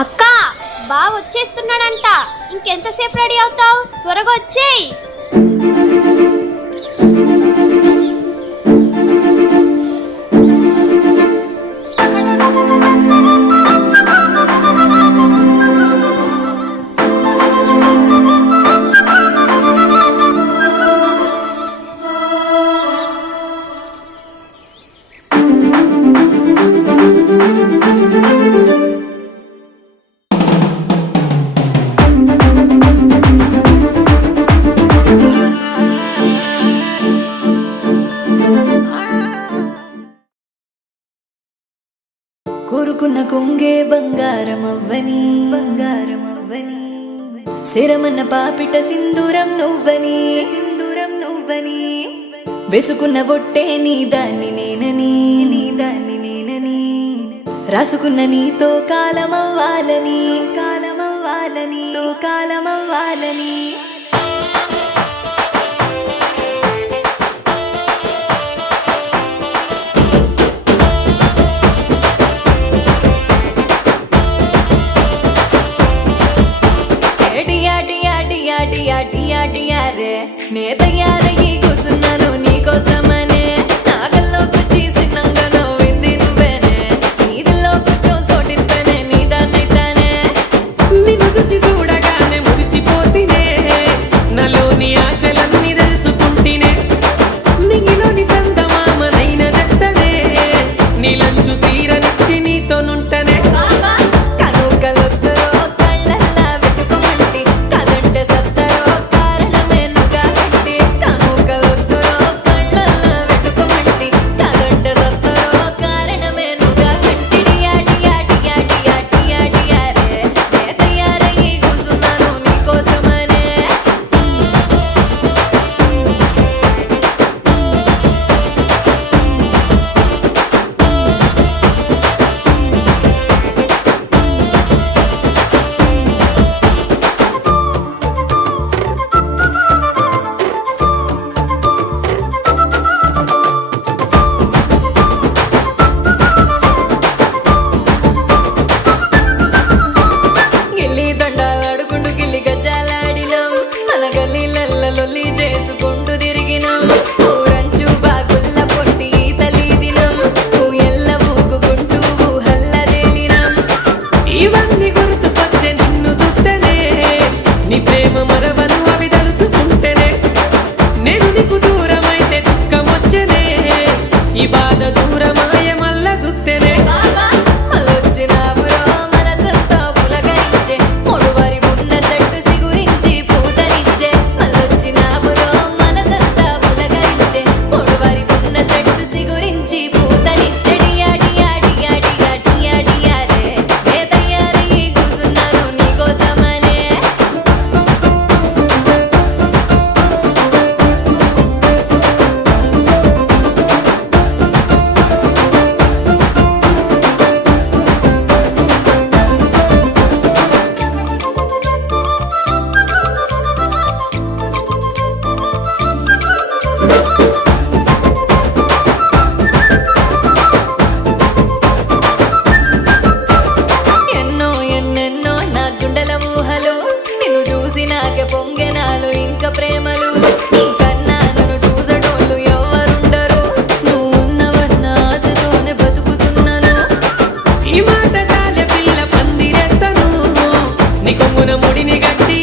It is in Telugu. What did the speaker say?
అక్క బావ వచ్చేస్తున్నాడంట. ఇంకెంతసేపు రెడీ అవుతావు? త్వరగా వచ్చేయ్. కోరుకున్న కొంగే బంగారమవ్వని శరమన్న పాపిట సింధూరం నువ్వని వేసుకున్న ఒట్టే నీ దాన్ని నేనని రాసుకున్న నీతో కాలమవ్వాలని నే తయారయ్యి కూసున్నాను నీకోసమనే నాగల్లో కూర్చి సిన్నంగా నవ్వింది నువ్వేనే నీదిలో కూర్చో సోటిత్తనే నీ దాన్నైతానే నిన్ను చూసి చూడగానే మురిసిపోతినే నాలోని ఆశలన్నీ తెలుసుకుంటేనే నిగిలోని సందమామనైన దత్తనే నీలంచు సీరనిచ్చి నీతోనుంటనే కనుకలొద్దరో కళ్ళల్లా వెతుకమంటి కదంటే సత్తరో గల్లీలొల్లి చేసుకుంటూ తిరిగినాం ఊరంచు బాగుల్ల పొట్టి ఈతలి దినం ఎల్ల ఊగుకుంటూ ఊహల్ల తేలినాం ఇవన్నీ గుర్తుకొచ్చే నిన్ను చూస్తేనే నీ ప్రేమ మరవను అవి తలుచుకుంటేనే నేను నీకు దూరమైతే దుఃఖమొచ్చనే ఈ బాధ దూరమాయ మల్ల చూస్తేనే మళ్ళొచ్చినావురో మనసంతా పులకరించే ముడువరి ఉన్న చెట్టు సిగురించి పూతనిచ్చే మళ్ళొచ్చినావురో మనసంతా పులకరించే ముడువరి ఉన్న చెట్టు సిగురించి పూతనిచ్చే డియాడియాడియాడియాడియాడియారే నే తయారయ్యి కూసున్నాను నీకోసమనే ఎన్నెన్నో నా గుండెల ఊహలు నిన్ను చూసి నాకే పొంగెనాలు ఇంకా ప్రేమలు నీకన్నా నన్ను చూసటోళ్ళు ఎవరుండరు నువ్వు ఉన్నవన్న ఆశతోనే బతుకుతున్నాను ఈ మాట చాలే పిల్ల పందిరెత్తను నీ కొంగున ముడిని గట్టి